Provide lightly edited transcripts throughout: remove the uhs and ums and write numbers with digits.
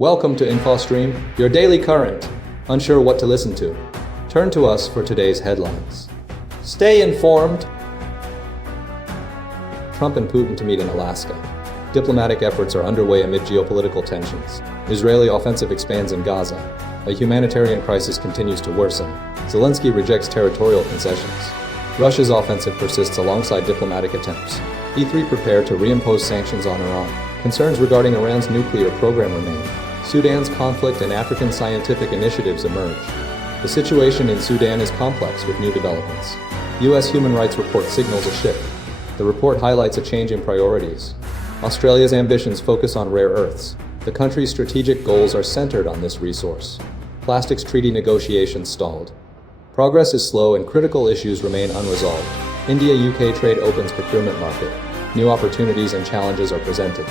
Welcome to InfoStream, your daily current. Unsure what to listen to? Turn to us for today's headlines. Stay informed. Trump and Putin to meet in Alaska. Diplomatic efforts are underway amid geopolitical tensions. Israeli offensive expands in Gaza. A humanitarian crisis continues to worsen. Zelensky rejects territorial concessions. Russia's offensive persists alongside diplomatic attempts. E3 prepare to reimpose sanctions on Iran. Concerns regarding Iran's nuclear program remain. Sudan's conflict and African scientific initiatives emerge. The situation in Sudan is complex with new developments. U.S. Human Rights Report signals a shift. The report highlights a change in priorities. Australia's ambitions focus on rare earths. The country's strategic goals are centered on this resource. Plastics treaty negotiations stalled. Progress is slow and critical issues remain unresolved. India-UK trade opens procurement market. New opportunities and challenges are presented.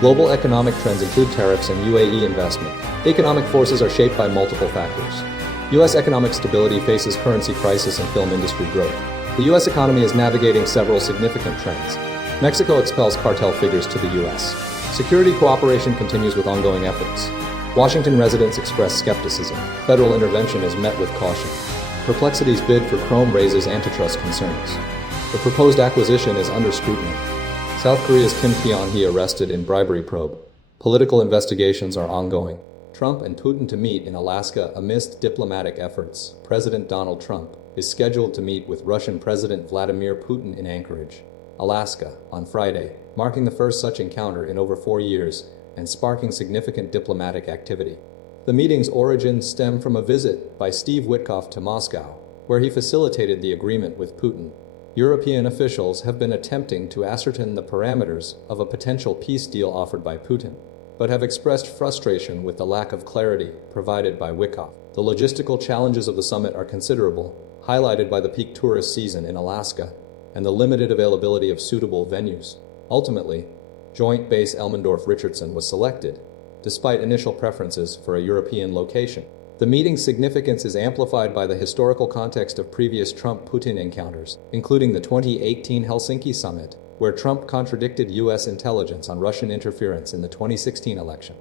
Global economic trends include tariffs and UAE investment. Economic forces are shaped by multiple factors. U.S. economic stability faces currency crisis and film industry growth. The U.S. economy is navigating several significant trends. Mexico expels cartel figures to the U.S. Security cooperation continues with ongoing efforts. Washington residents express skepticism. Federal intervention is met with caution. Perplexity's bid for Chrome raises antitrust concerns. The proposed acquisition is under scrutiny. South Korea's Kim Keon arrested in bribery probe. Political investigations are ongoing. Trump and Putin to meet in Alaska amidst diplomatic efforts. President Donald Trump is scheduled to meet with Russian President Vladimir Putin in Anchorage, Alaska, on Friday, marking the first such encounter in over 4 years and sparking significant diplomatic activity. The meeting's origins stem from a visit by Steve Witkoff to Moscow, where he facilitated the agreement with Putin. European officials have been attempting to ascertain the parameters of a potential peace deal offered by Putin, but have expressed frustration with the lack of clarity provided by Witkoff. The logistical challenges of the summit are considerable, highlighted by the peak tourist season in Alaska and the limited availability of suitable venues. Ultimately, Joint Base Elmendorf-Richardson was selected, despite initial preferences for a European location. The meeting's significance is amplified by the historical context of previous Trump-Putin encounters, including the 2018 Helsinki summit, where Trump contradicted U.S. intelligence on Russian interference in the 2016 election.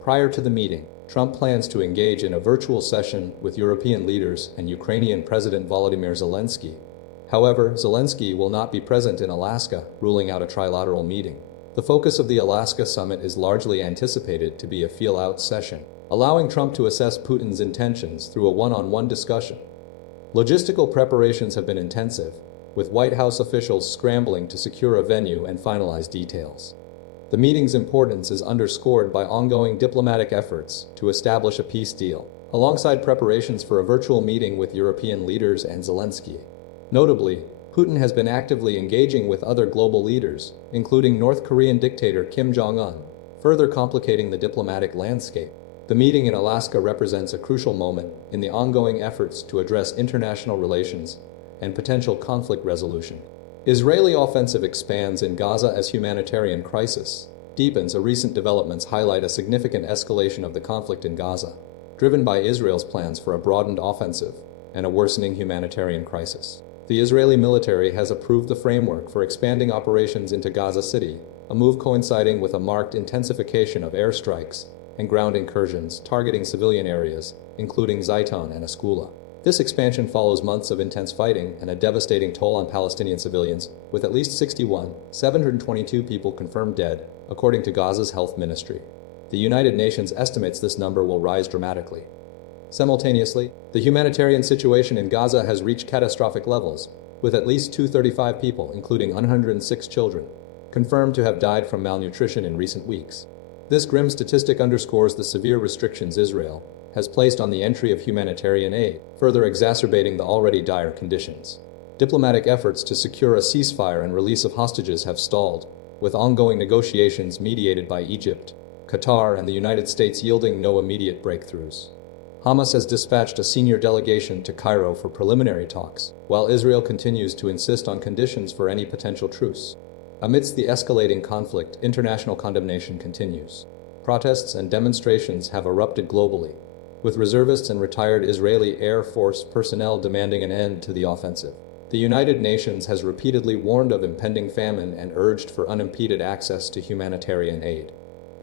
Prior to the meeting, Trump plans to engage in a virtual session with European leaders and Ukrainian President Volodymyr Zelensky. However, Zelensky will not be present in Alaska, ruling out a trilateral meeting. The focus of the Alaska summit is largely anticipated to be a feel-out session, allowing Trump to assess Putin's intentions through a one-on-one discussion. Logistical preparations have been intensive, with White House officials scrambling to secure a venue and finalize details. The meeting's importance is underscored by ongoing diplomatic efforts to establish a peace deal, alongside preparations for a virtual meeting with European leaders and Zelensky. Notably, Putin has been actively engaging with other global leaders, including North Korean dictator Kim Jong-un, further complicating the diplomatic landscape. The meeting in Alaska represents a crucial moment in the ongoing efforts to address international relations and potential conflict resolution. Israeli offensive expands in Gaza as humanitarian crisis. Deepens. Recent developments highlight a significant escalation of the conflict in Gaza, driven by Israel's plans for a broadened offensive and a worsening humanitarian crisis. The Israeli military has approved the framework for expanding operations into Gaza City, a move coinciding with a marked intensification of airstrikes and ground incursions targeting civilian areas, including Zayton and Ascalon. This expansion follows months of intense fighting and a devastating toll on Palestinian civilians, with at least 722 people confirmed dead, according to Gaza's health ministry. The United Nations estimates this number will rise dramatically. Simultaneously, the humanitarian situation in Gaza has reached catastrophic levels, with at least 235 people, including 106 children, confirmed to have died from malnutrition in recent weeks. This grim statistic underscores the severe restrictions Israel has placed on the entry of humanitarian aid, further exacerbating the already dire conditions. Diplomatic efforts to secure a ceasefire and release of hostages have stalled, with ongoing negotiations mediated by Egypt, Qatar, and the United States yielding no immediate breakthroughs. Hamas has dispatched a senior delegation to Cairo for preliminary talks, while Israel continues to insist on conditions for any potential truce. Amidst the escalating conflict, international condemnation continues. Protests and demonstrations have erupted globally, with reservists and retired Israeli Air Force personnel demanding an end to the offensive. The United Nations has repeatedly warned of impending famine and urged for unimpeded access to humanitarian aid.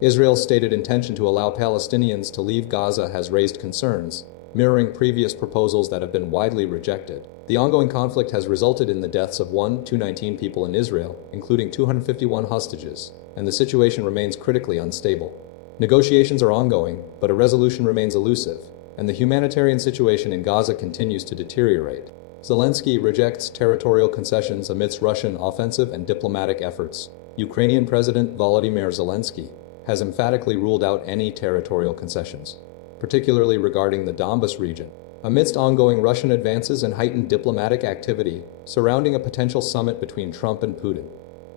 Israel's stated intention to allow Palestinians to leave Gaza has raised concerns, mirroring previous proposals that have been widely rejected. The ongoing conflict has resulted in the deaths of 219 people in Israel, including 251 hostages, and the situation remains critically unstable. Negotiations are ongoing, but a resolution remains elusive, and the humanitarian situation in Gaza continues to deteriorate. Zelensky rejects territorial concessions amidst Russian offensive and diplomatic efforts. Ukrainian President Volodymyr Zelensky has emphatically ruled out any territorial concessions, particularly regarding the Donbas region. Amidst ongoing Russian advances and heightened diplomatic activity surrounding a potential summit between Trump and Putin,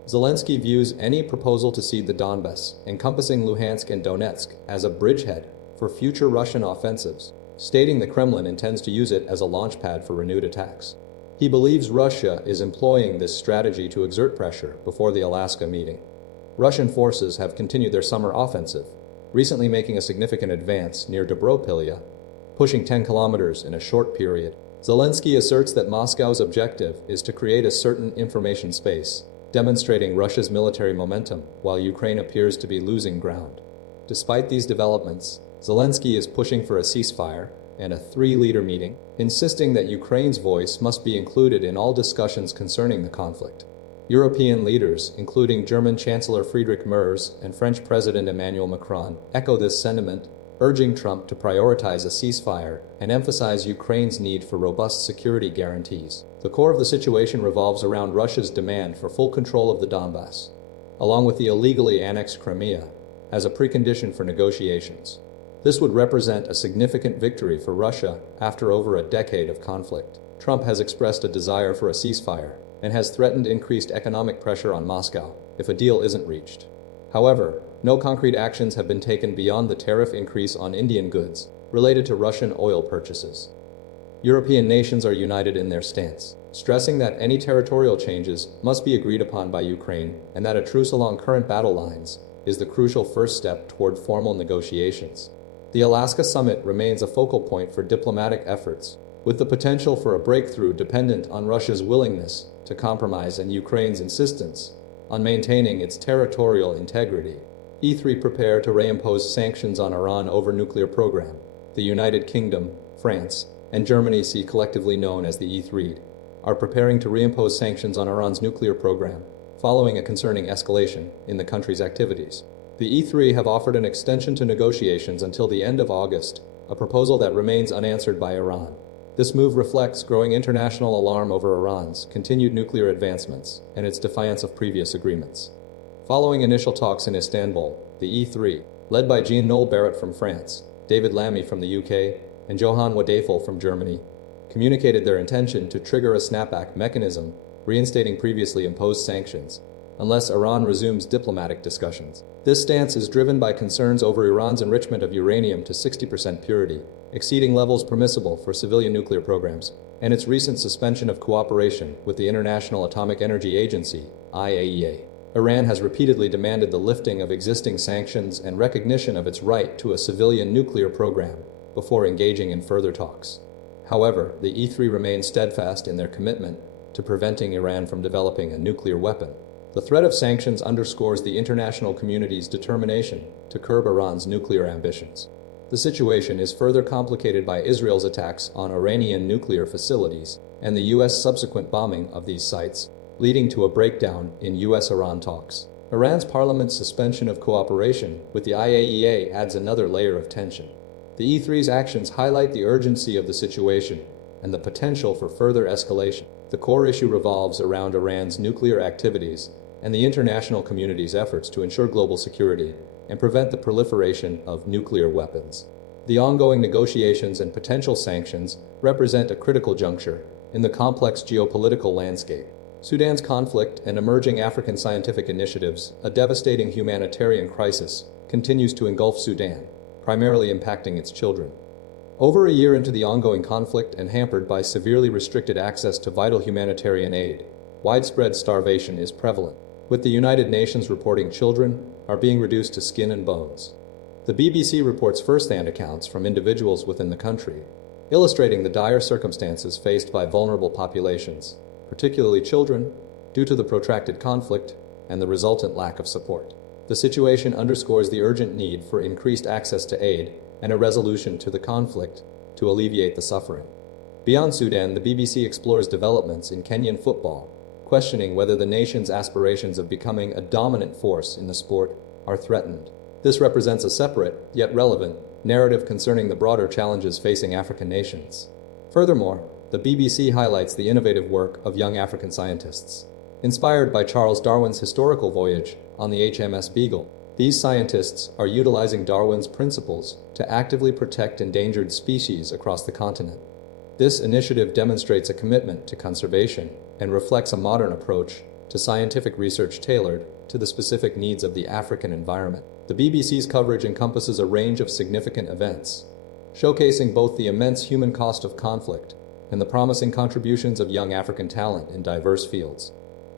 Zelensky views any proposal to cede the Donbas, encompassing Luhansk and Donetsk, as a bridgehead for future Russian offensives, stating the Kremlin intends to use it as a launchpad for renewed attacks. He believes Russia is employing this strategy to exert pressure before the Alaska meeting. Russian forces have continued their summer offensive, recently making a significant advance near Dobropilya, pushing 10 kilometers in a short period. Zelensky asserts that Moscow's objective is to create a certain information space, demonstrating Russia's military momentum, while Ukraine appears to be losing ground. Despite these developments, Zelensky is pushing for a ceasefire and a 3-leader meeting, insisting that Ukraine's voice must be included in all discussions concerning the conflict. European leaders, including German Chancellor Friedrich Merz and French President Emmanuel Macron, echo this sentiment, urging Trump to prioritize a ceasefire and emphasize Ukraine's need for robust security guarantees. The core of the situation revolves around Russia's demand for full control of the Donbas, along with the illegally annexed Crimea, as a precondition for negotiations. This would represent a significant victory for Russia after over a decade of conflict. Trump has expressed a desire for a ceasefire and has threatened increased economic pressure on Moscow if a deal isn't reached. However, no concrete actions have been taken beyond the tariff increase on Indian goods related to Russian oil purchases. European nations are united in their stance, stressing that any territorial changes must be agreed upon by Ukraine and that a truce along current battle lines is the crucial first step toward formal negotiations. The Alaska summit remains a focal point for diplomatic efforts, with the potential for a breakthrough dependent on Russia's willingness to compromise and Ukraine's insistence on maintaining its territorial integrity. E3 prepare to reimpose sanctions on Iran over nuclear program. The United Kingdom, France, and Germany, collectively known as the E3, are preparing to reimpose sanctions on Iran's nuclear program, following a concerning escalation in the country's activities. The E3 have offered an extension to negotiations until the end of August, a proposal that remains unanswered by Iran. This move reflects growing international alarm over Iran's continued nuclear advancements and its defiance of previous agreements. Following initial talks in Istanbul, the E3, led by Jean-Noël Barrot from France, David Lammy from the UK, and Johann Wadafel from Germany, communicated their intention to trigger a snapback mechanism, reinstating previously imposed sanctions, unless Iran resumes diplomatic discussions. This stance is driven by concerns over Iran's enrichment of uranium to 60% purity, exceeding levels permissible for civilian nuclear programs, and its recent suspension of cooperation with the International Atomic Energy Agency, IAEA. Iran has repeatedly demanded the lifting of existing sanctions and recognition of its right to a civilian nuclear program before engaging in further talks. However, the E3 remains steadfast in their commitment to preventing Iran from developing a nuclear weapon. The threat of sanctions underscores the international community's determination to curb Iran's nuclear ambitions. The situation is further complicated by Israel's attacks on Iranian nuclear facilities and the U.S. subsequent bombing of these sites, leading to a breakdown in U.S.-Iran talks. Iran's parliament's suspension of cooperation with the IAEA adds another layer of tension. The E3's actions highlight the urgency of the situation and the potential for further escalation. The core issue revolves around Iran's nuclear activities and the international community's efforts to ensure global security and prevent the proliferation of nuclear weapons. The ongoing negotiations and potential sanctions represent a critical juncture in the complex geopolitical landscape. Sudan's conflict and emerging African scientific initiatives, a devastating humanitarian crisis, continues to engulf Sudan, primarily impacting its children. Over a year into the ongoing conflict and hampered by severely restricted access to vital humanitarian aid, widespread starvation is prevalent, with the United Nations reporting children are being reduced to skin and bones. The BBC reports first-hand accounts from individuals within the country, illustrating the dire circumstances faced by vulnerable populations, particularly children, due to the protracted conflict and the resultant lack of support. The situation underscores the urgent need for increased access to aid and a resolution to the conflict to alleviate the suffering. Beyond Sudan, the BBC explores developments in Kenyan football, questioning whether the nation's aspirations of becoming a dominant force in the sport are threatened. This represents a separate, yet relevant, narrative concerning the broader challenges facing African nations. Furthermore, the BBC highlights the innovative work of young African scientists. Inspired by Charles Darwin's historical voyage on the HMS Beagle, these scientists are utilizing Darwin's principles to actively protect endangered species across the continent. This initiative demonstrates a commitment to conservation and reflects a modern approach to scientific research tailored to the specific needs of the African environment. The BBC's coverage encompasses a range of significant events, showcasing both the immense human cost of conflict and the promising contributions of young African talent in diverse fields.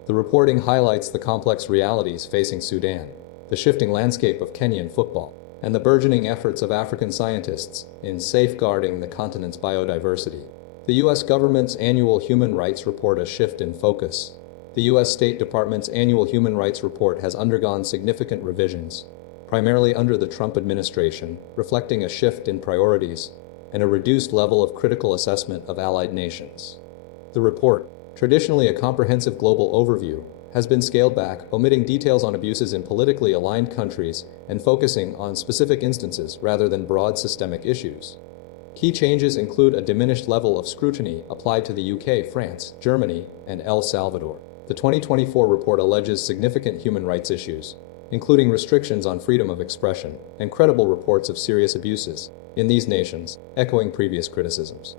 The reporting highlights the complex realities facing Sudan, the shifting landscape of Kenyan football, and the burgeoning efforts of African scientists in safeguarding the continent's biodiversity. The U.S. government's annual human rights report a shift in focus. The U.S. State Department's annual human rights report has undergone significant revisions, primarily under the Trump administration, reflecting a shift in priorities and a reduced level of critical assessment of allied nations. The report, traditionally a comprehensive global overview, has been scaled back, omitting details on abuses in politically aligned countries and focusing on specific instances rather than broad systemic issues. Key changes include a diminished level of scrutiny applied to the UK, France, Germany, and El Salvador. The 2024 report alleges significant human rights issues, including restrictions on freedom of expression and credible reports of serious abuses in these nations, echoing previous criticisms.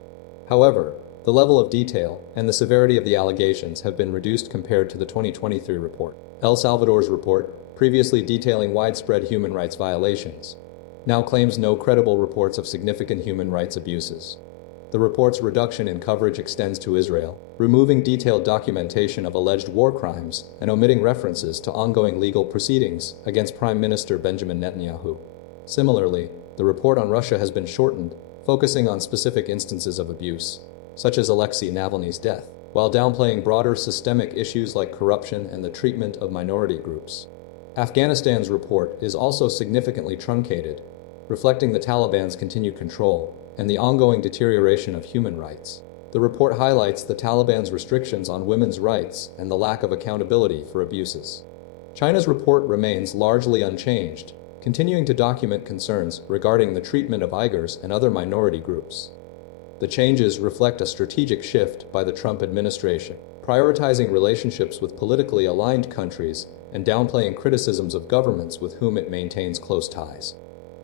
However, the level of detail and the severity of the allegations have been reduced compared to the 2023 report. El Salvador's report, previously detailing widespread human rights violations, now claims no credible reports of significant human rights abuses. The report's reduction in coverage extends to Israel, removing detailed documentation of alleged war crimes and omitting references to ongoing legal proceedings against Prime Minister Benjamin Netanyahu. Similarly, the report on Russia has been shortened, focusing on specific instances of abuse, such as Alexei Navalny's death, while downplaying broader systemic issues like corruption and the treatment of minority groups. Afghanistan's report is also significantly truncated, reflecting the Taliban's continued control and the ongoing deterioration of human rights. The report highlights the Taliban's restrictions on women's rights and the lack of accountability for abuses. China's report remains largely unchanged, continuing to document concerns regarding the treatment of Uyghurs and other minority groups. The changes reflect a strategic shift by the Trump administration, prioritizing relationships with politically aligned countries and downplaying criticisms of governments with whom it maintains close ties.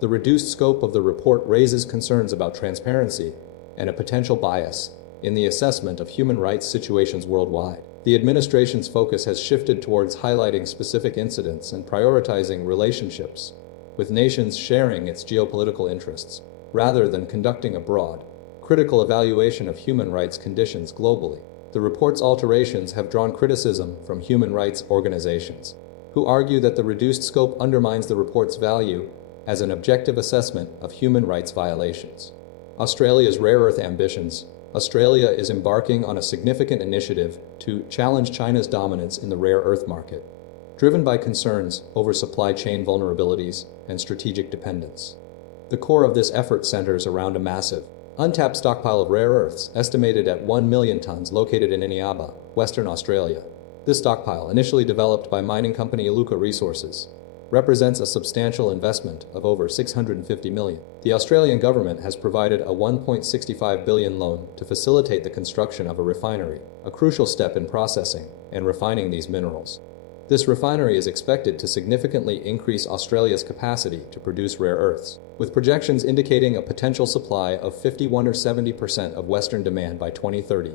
The reduced scope of the report raises concerns about transparency and a potential bias in the assessment of human rights situations worldwide. The administration's focus has shifted towards highlighting specific incidents and prioritizing relationships with nations sharing its geopolitical interests, rather than conducting a broad, critical evaluation of human rights conditions globally. The report's alterations have drawn criticism from human rights organizations, who argue that the reduced scope undermines the report's value as an objective assessment of human rights violations. Australia's rare earth ambitions. Australia is embarking on a significant initiative to challenge China's dominance in the rare earth market, driven by concerns over supply chain vulnerabilities and strategic dependence. The core of this effort centers around a massive, untapped stockpile of rare earths estimated at 1 million tons located in Eneabba, Western Australia. This stockpile, initially developed by mining company Iluka Resources, represents a substantial investment of over $650 million. The Australian government has provided a $1.65 billion loan to facilitate the construction of a refinery, a crucial step in processing and refining these minerals. This refinery is expected to significantly increase Australia's capacity to produce rare earths, with projections indicating a potential supply of 51 or 70% of Western demand by 2030.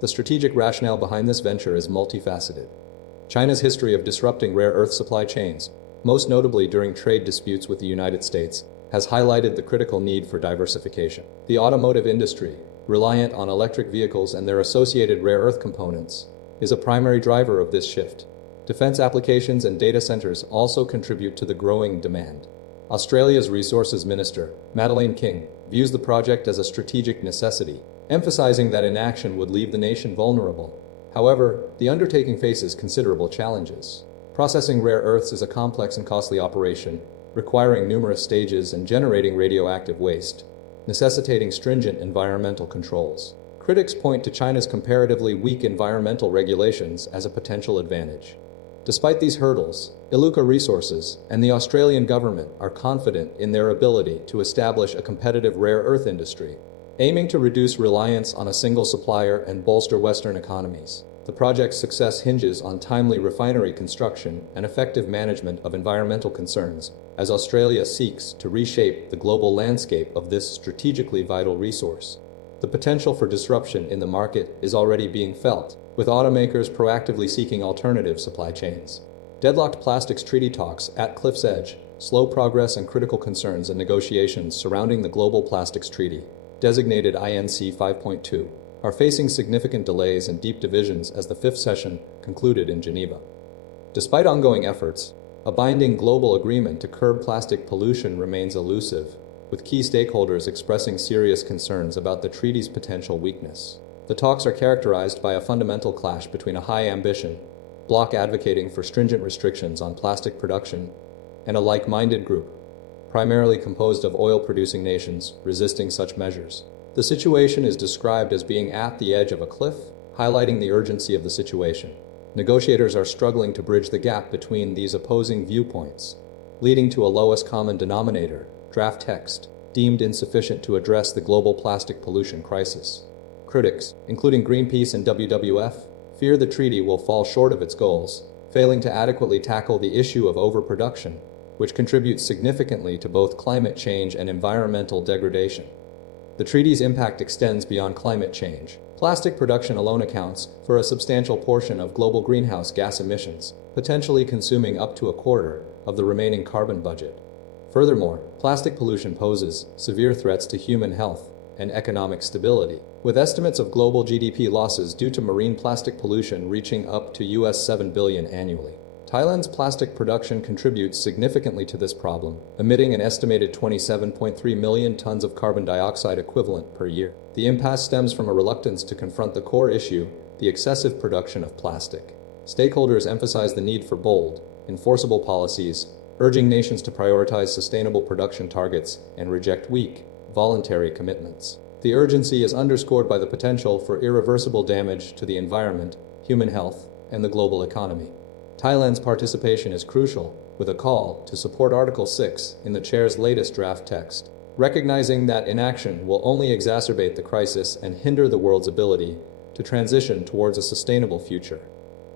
The strategic rationale behind this venture is multifaceted. China's history of disrupting rare earth supply chains, most notably during trade disputes with the United States, has highlighted the critical need for diversification. The automotive industry, reliant on electric vehicles and their associated rare earth components, is a primary driver of this shift. Defense applications and data centers also contribute to the growing demand. Australia's Resources Minister, Madeleine King, views the project as a strategic necessity, emphasizing that inaction would leave the nation vulnerable. However, the undertaking faces considerable challenges. Processing rare earths is a complex and costly operation, requiring numerous stages and generating radioactive waste, necessitating stringent environmental controls. Critics point to China's comparatively weak environmental regulations as a potential advantage. Despite these hurdles, Iluka Resources and the Australian government are confident in their ability to establish a competitive rare earth industry, aiming to reduce reliance on a single supplier and bolster Western economies. The project's success hinges on timely refinery construction and effective management of environmental concerns, as Australia seeks to reshape the global landscape of this strategically vital resource. The potential for disruption in the market is already being felt, with automakers proactively seeking alternative supply chains. Deadlocked plastics treaty talks at cliff's edge, slow progress and critical concerns and negotiations surrounding the Global Plastics Treaty, designated INC 5.2, are facing significant delays and deep divisions as the fifth session concluded in Geneva. Despite ongoing efforts, a binding global agreement to curb plastic pollution remains elusive, with key stakeholders expressing serious concerns about the treaty's potential weakness. The talks are characterized by a fundamental clash between a high ambition bloc advocating for stringent restrictions on plastic production and a like-minded group, primarily composed of oil-producing nations, resisting such measures. The situation is described as being at the edge of a cliff, highlighting the urgency of the situation. Negotiators are struggling to bridge the gap between these opposing viewpoints, leading to a lowest common denominator, draft text, deemed insufficient to address the global plastic pollution crisis. Critics, including Greenpeace and WWF, fear the treaty will fall short of its goals, failing to adequately tackle the issue of overproduction, which contributes significantly to both climate change and environmental degradation. The treaty's impact extends beyond climate change. Plastic production alone accounts for a substantial portion of global greenhouse gas emissions, potentially consuming up to a quarter of the remaining carbon budget. Furthermore, plastic pollution poses severe threats to human health and economic stability, with estimates of global GDP losses due to marine plastic pollution reaching up to $7 billion annually. Thailand's plastic production contributes significantly to this problem, emitting an estimated 27.3 million tons of carbon dioxide equivalent per year. The impasse stems from a reluctance to confront the core issue, the excessive production of plastic. Stakeholders emphasize the need for bold, enforceable policies, urging nations to prioritize sustainable production targets and reject weak, voluntary commitments. The urgency is underscored by the potential for irreversible damage to the environment, human health, and the global economy. Thailand's participation is crucial, with a call to support Article 6 in the chair's latest draft text, recognizing that inaction will only exacerbate the crisis and hinder the world's ability to transition towards a sustainable future.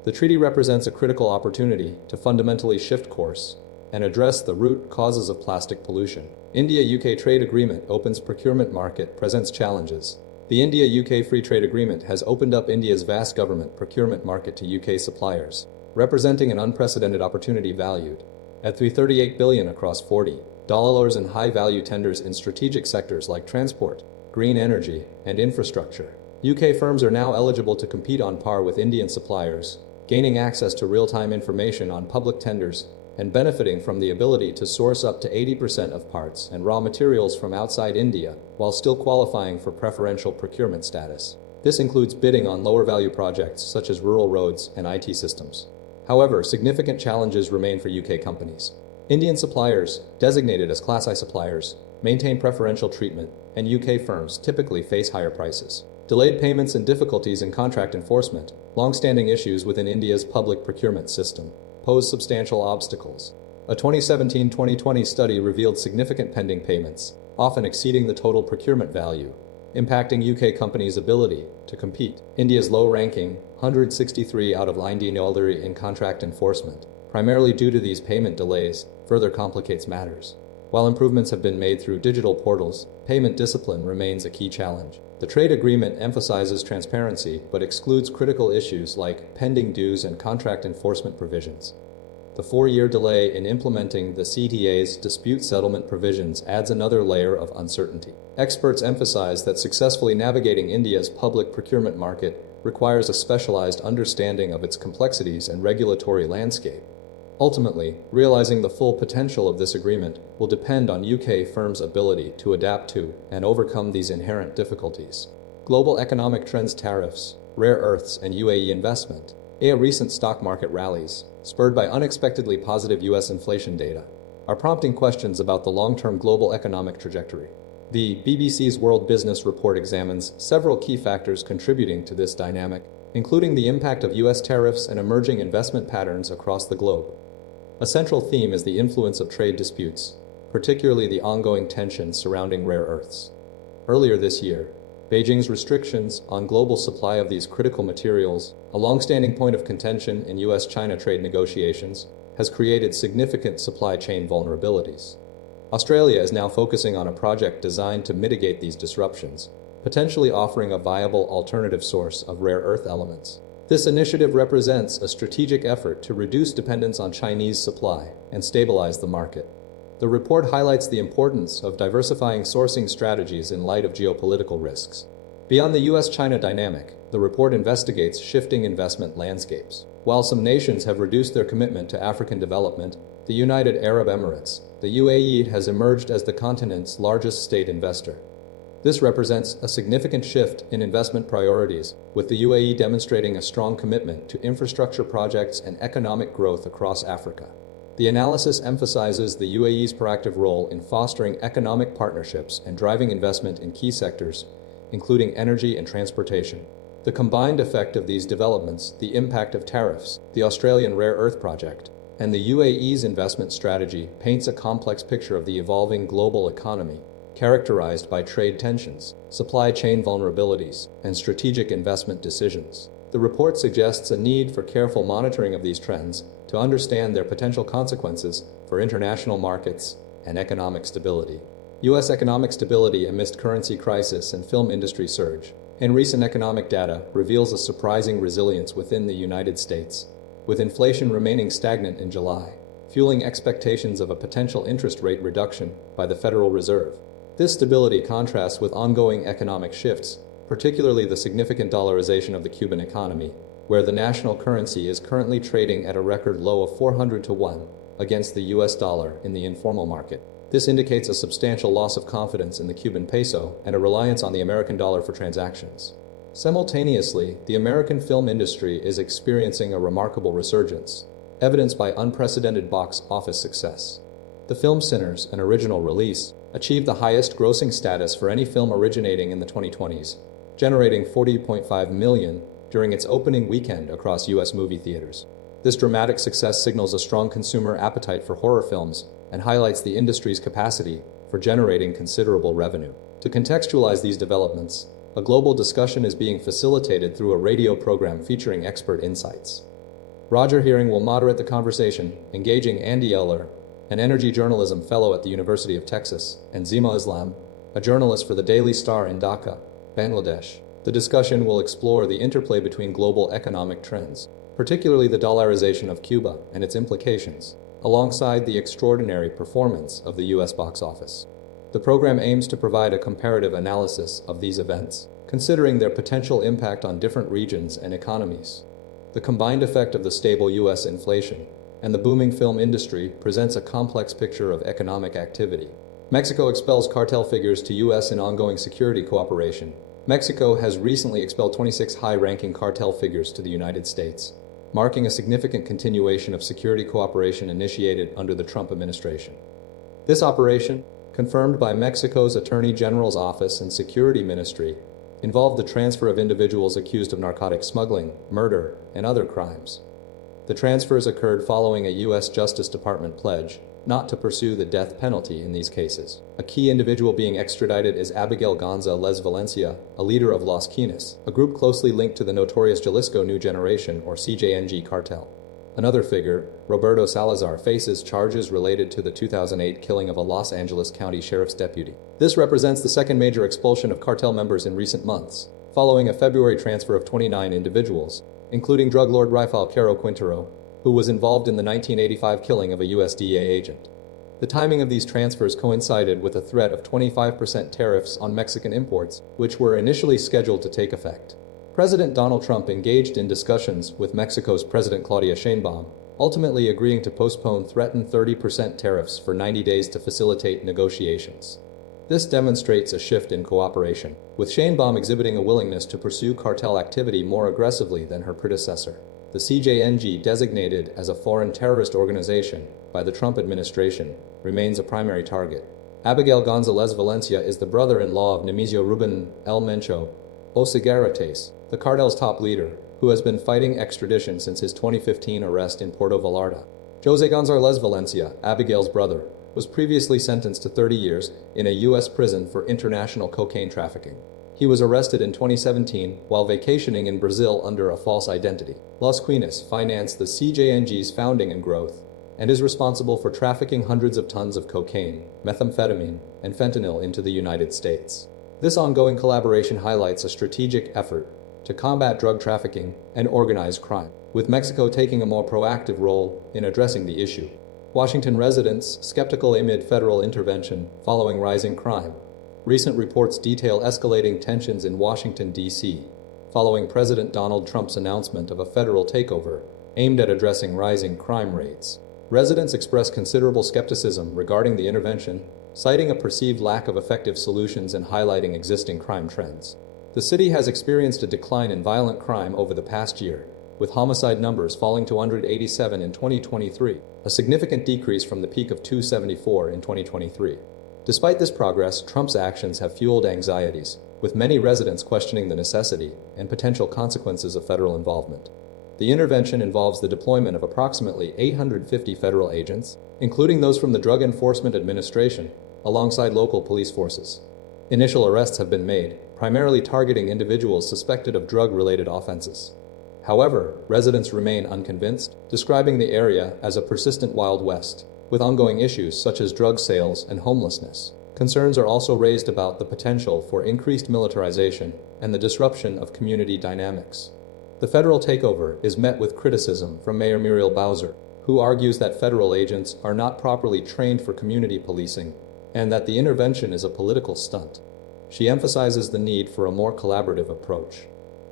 The treaty represents a critical opportunity to fundamentally shift course and address the root causes of plastic pollution. India-UK trade agreement opens procurement market, presents challenges. The India-UK Free Trade Agreement has opened up India's vast government procurement market to UK suppliers, representing an unprecedented opportunity valued at $338 billion across $40 in high-value tenders in strategic sectors like transport, green energy, and infrastructure. UK firms are now eligible to compete on par with Indian suppliers, gaining access to real-time information on public tenders and benefiting from the ability to source up to 80% of parts and raw materials from outside India, while still qualifying for preferential procurement status. This includes bidding on lower-value projects such as rural roads and IT systems. However, significant challenges remain for UK companies. Indian suppliers, designated as Class I suppliers, maintain preferential treatment, and UK firms typically face higher prices. Delayed payments and difficulties in contract enforcement, long-standing issues within India's public procurement system, pose substantial obstacles. A 2017-2020 study revealed significant pending payments, often exceeding the total procurement value, impacting UK companies' ability to compete. India's low ranking, 163 out of 90 in contract enforcement, primarily due to these payment delays, further complicates matters. While improvements have been made through digital portals, payment discipline remains a key challenge. The trade agreement emphasizes transparency but excludes critical issues like pending dues and contract enforcement provisions. The 4-year delay in implementing the CTA's dispute settlement provisions adds another layer of uncertainty. Experts emphasize that successfully navigating India's public procurement market requires a specialized understanding of its complexities and regulatory landscape. Ultimately, realizing the full potential of this agreement will depend on UK firms' ability to adapt to and overcome these inherent difficulties. Global economic trends, tariffs, rare earths, and UAE investment. Recent stock market rallies, spurred by unexpectedly positive U.S. inflation data, are prompting questions about the long-term global economic trajectory. The BBC's World Business Report examines several key factors contributing to this dynamic, including the impact of U.S. tariffs and emerging investment patterns across the globe. A central theme is the influence of trade disputes, particularly the ongoing tensions surrounding rare earths. Earlier this year, Beijing's restrictions on global supply of these critical materials, a long-standing point of contention in U.S.-China trade negotiations, has created significant supply chain vulnerabilities. Australia is now focusing on a project designed to mitigate these disruptions, potentially offering a viable alternative source of rare earth elements. This initiative represents a strategic effort to reduce dependence on Chinese supply and stabilize the market. The report highlights the importance of diversifying sourcing strategies in light of geopolitical risks. Beyond the U.S.-China dynamic, the report investigates shifting investment landscapes. While some nations have reduced their commitment to African development, the United Arab Emirates, the UAE, has emerged as the continent's largest state investor. This represents a significant shift in investment priorities, with the UAE demonstrating a strong commitment to infrastructure projects and economic growth across Africa. The analysis emphasizes the UAE's proactive role in fostering economic partnerships and driving investment in key sectors, including energy and transportation. The combined effect of these developments, the impact of tariffs, the Australian rare earth project, and the UAE's investment strategy paints a complex picture of the evolving global economy, characterized by trade tensions, supply chain vulnerabilities, and strategic investment decisions. The report suggests a need for careful monitoring of these trends to understand their potential consequences for international markets and economic stability. U.S. economic stability amidst currency crisis and film industry surge. And recent economic data reveals a surprising resilience within the United States, with inflation remaining stagnant in July, fueling expectations of a potential interest rate reduction by the Federal Reserve. This stability contrasts with ongoing economic shifts, particularly the significant dollarization of the Cuban economy, where the national currency is currently trading at a record low of 400 to 1 against the US dollar in the informal market. This indicates a substantial loss of confidence in the Cuban peso and a reliance on the American dollar for transactions. Simultaneously, the American film industry is experiencing a remarkable resurgence, evidenced by unprecedented box office success. The film Sinners, an original release, achieved the highest grossing status for any film originating in the 2020s, generating $40.5 million during its opening weekend across U.S. movie theaters. This dramatic success signals a strong consumer appetite for horror films and highlights the industry's capacity for generating considerable revenue. To contextualize these developments, a global discussion is being facilitated through a radio program featuring expert insights. Roger Hearing will moderate the conversation, engaging Andy Eller, an energy journalism fellow at the University of Texas, and Zima Islam, a journalist for the Daily Star in Dhaka, Bangladesh. The discussion will explore the interplay between global economic trends, particularly the dollarization of Cuba and its implications, alongside the extraordinary performance of the U.S. box office. The program aims to provide a comparative analysis of these events, considering their potential impact on different regions and economies. The combined effect of the stable U.S. inflation and the booming film industry presents a complex picture of economic activity. Mexico expels cartel figures to U.S. in ongoing security cooperation. Mexico has recently expelled 26 high-ranking cartel figures to the United States, marking a significant continuation of security cooperation initiated under the Trump administration. This operation, confirmed by Mexico's Attorney General's Office and Security Ministry, involved the transfer of individuals accused of narcotic smuggling, murder, and other crimes. The transfers occurred following a U.S. Justice Department pledge not to pursue the death penalty in these cases. A key individual being extradited is Abigail Gonzalez Valencia, a leader of Los Quines, a group closely linked to the notorious Jalisco New Generation or CJNG cartel. Another figure, Roberto Salazar, faces charges related to the 2008 killing of a Los Angeles County Sheriff's deputy. This represents the second major expulsion of cartel members in recent months, following a February transfer of 29 individuals, including drug lord Rafael Caro Quintero, who was involved in the 1985 killing of a USDA agent. The timing of these transfers coincided with a threat of 25% tariffs on Mexican imports, which were initially scheduled to take effect. President Donald Trump engaged in discussions with Mexico's President Claudia Sheinbaum, ultimately agreeing to postpone threatened 30% tariffs for 90 days to facilitate negotiations. This demonstrates a shift in cooperation, with Sheinbaum exhibiting a willingness to pursue cartel activity more aggressively than her predecessor. the CJNG, designated as a foreign terrorist organization by the Trump administration, remains a primary target. Abigail Gonzalez Valencia is the brother-in-law of Nemesio Ruben El Mencho Oseguerates, the cartel's top leader, who has been fighting extradition since his 2015 arrest in Puerto Vallarta. Jose Gonzalez Valencia, Abigail's brother, was previously sentenced to 30 years in a U.S. prison for international cocaine trafficking. He was arrested in 2017 while vacationing in Brazil under a false identity. Las Quinas financed the CJNG's founding and growth, and is responsible for trafficking hundreds of tons of cocaine, methamphetamine, and fentanyl into the United States. This ongoing collaboration highlights a strategic effort to combat drug trafficking and organized crime, with Mexico taking a more proactive role in addressing the issue. Washington residents skeptical amid federal intervention following rising crime. Recent reports detail escalating tensions in Washington, D.C., following President Donald Trump's announcement of a federal takeover aimed at addressing rising crime rates. Residents express considerable skepticism regarding the intervention, citing a perceived lack of effective solutions and highlighting existing crime trends. The city has experienced a decline in violent crime over the past year, with homicide numbers falling to 187 in 2023, a significant decrease from the peak of 274 in 2023. Despite this progress, Trump's actions have fueled anxieties, with many residents questioning the necessity and potential consequences of federal involvement. The intervention involves the deployment of approximately 850 federal agents, including those from the Drug Enforcement Administration, alongside local police forces. Initial arrests have been made, primarily targeting individuals suspected of drug-related offenses. However, residents remain unconvinced, describing the area as a persistent Wild West, with ongoing issues such as drug sales and homelessness. Concerns are also raised about the potential for increased militarization and the disruption of community dynamics. The federal takeover is met with criticism from Mayor Muriel Bowser, who argues that federal agents are not properly trained for community policing and that the intervention is a political stunt. She emphasizes the need for a more collaborative approach.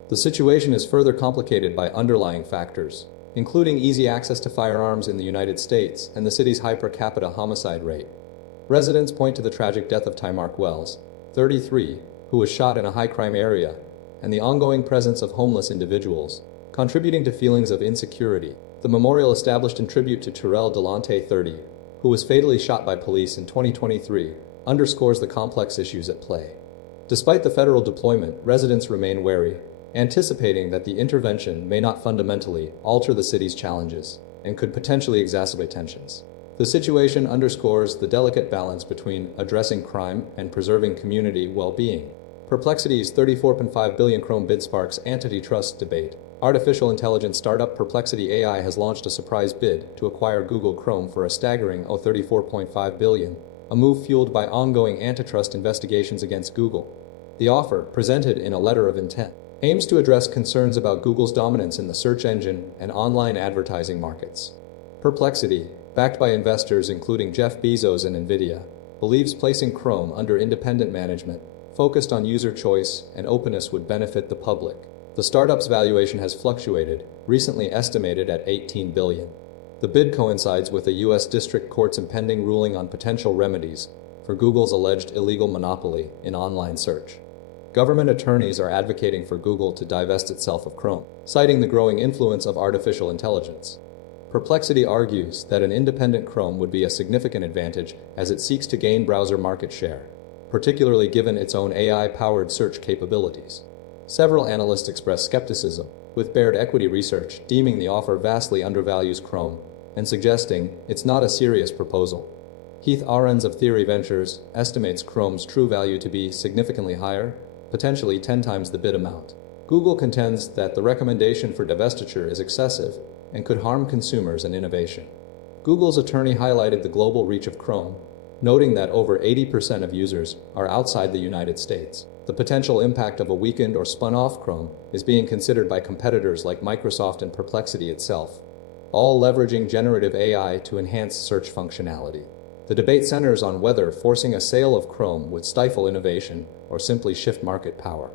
The situation is further complicated by underlying factors, including easy access to firearms in the United States and the city's high per capita homicide rate. Residents point to the tragic death of Tymark Wells, 33, who was shot in a high-crime area, and the ongoing presence of homeless individuals, contributing to feelings of insecurity. The memorial established in tribute to Terrell Delonte, 30, who was fatally shot by police in 2023, underscores the complex issues at play. Despite the federal deployment, residents remain wary, anticipating that the intervention may not fundamentally alter the city's challenges and could potentially exacerbate tensions. The situation underscores the delicate balance between addressing crime and preserving community well-being. Perplexity's 34.5 billion Chrome bid sparks antitrust debate. Artificial intelligence startup Perplexity AI has launched a surprise bid to acquire Google Chrome for a staggering $34.5 billion, a move fueled by ongoing antitrust investigations against Google. The offer, presented in a letter of intent, aims to address concerns about Google's dominance in the search engine and online advertising markets. Perplexity, backed by investors including Jeff Bezos and Nvidia, believes placing Chrome under independent management, focused on user choice and openness, would benefit the public. The startup's valuation has fluctuated, recently estimated at $18 billion. The bid coincides with a U.S. District Court's impending ruling on potential remedies for Google's alleged illegal monopoly in online search. Government attorneys are advocating for Google to divest itself of Chrome, citing the growing influence of artificial intelligence. Perplexity argues that an independent Chrome would be a significant advantage as it seeks to gain browser market share, particularly given its own AI-powered search capabilities. Several analysts express skepticism, with Baird Equity Research deeming the offer vastly undervalues Chrome and suggesting it's not a serious proposal. Heath Ahrens of Theory Ventures estimates Chrome's true value to be significantly higher, potentially 10 times the bid amount. Google contends that the recommendation for divestiture is excessive and could harm consumers and innovation. Google's attorney highlighted the global reach of Chrome, noting that over 80% of users are outside the United States. The potential impact of a weakened or spun-off Chrome is being considered by competitors like Microsoft and Perplexity itself, all leveraging generative AI to enhance search functionality. The debate centers on whether forcing a sale of Chrome would stifle innovation or simply shift market power.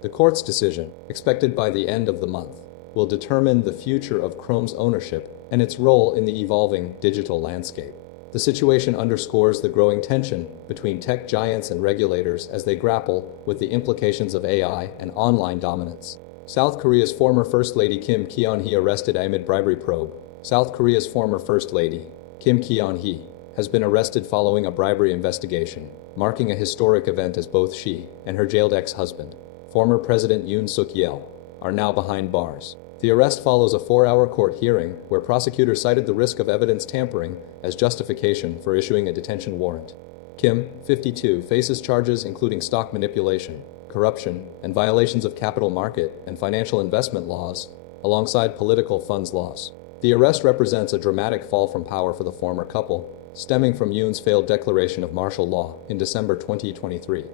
The court's decision, expected by the end of the month, will determine the future of Chrome's ownership and its role in the evolving digital landscape. The situation underscores the growing tension between tech giants and regulators as they grapple with the implications of AI and online dominance. South Korea's former First Lady Kim Keon-hee arrested amid bribery probe. South Korea's former First Lady, Kim Keon-hee, has been arrested following a bribery investigation, marking a historic event as both she and her jailed ex-husband, former President Yoon Suk-yeol, are now behind bars. The arrest follows a 4-hour court hearing where prosecutors cited the risk of evidence tampering as justification for issuing a detention warrant. Kim, 52, faces charges including stock manipulation, corruption, and violations of capital market and financial investment laws, alongside political funds laws. The arrest represents a dramatic fall from power for the former couple, stemming from Yoon's failed declaration of martial law in December 2023.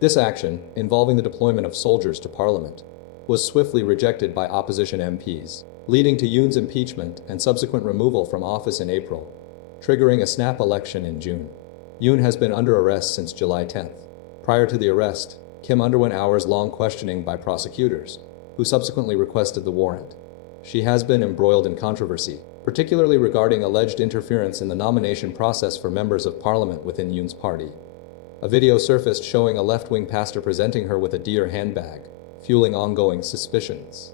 This action, involving the deployment of soldiers to parliament, was swiftly rejected by opposition MPs, leading to Yoon's impeachment and subsequent removal from office in April, triggering a snap election in June. Yoon has been under arrest since July 10th. Prior to the arrest, Kim underwent hours-long questioning by prosecutors, who subsequently requested the warrant. She has been embroiled in controversy, particularly regarding alleged interference in the nomination process for members of parliament within Yoon's party. A video surfaced showing a left-wing pastor presenting her with a deer handbag, fueling ongoing suspicions.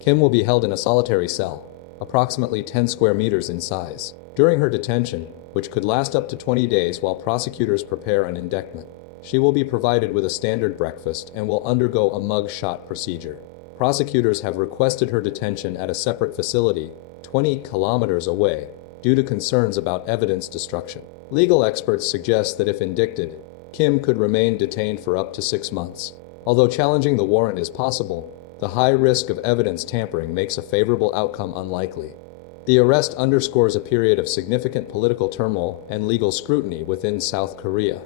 Kim will be held in a solitary cell, approximately 10 square meters in size, during her detention, which could last up to 20 days while prosecutors prepare an indictment. She will be provided with a standard breakfast and will undergo a mug-shot procedure. Prosecutors have requested her detention at a separate facility, 20 kilometers away, due to concerns about evidence destruction. Legal experts suggest that if indicted, Kim could remain detained for up to 6 months. Although challenging the warrant is possible, the high risk of evidence tampering makes a favorable outcome unlikely. The arrest underscores a period of significant political turmoil and legal scrutiny within South Korea.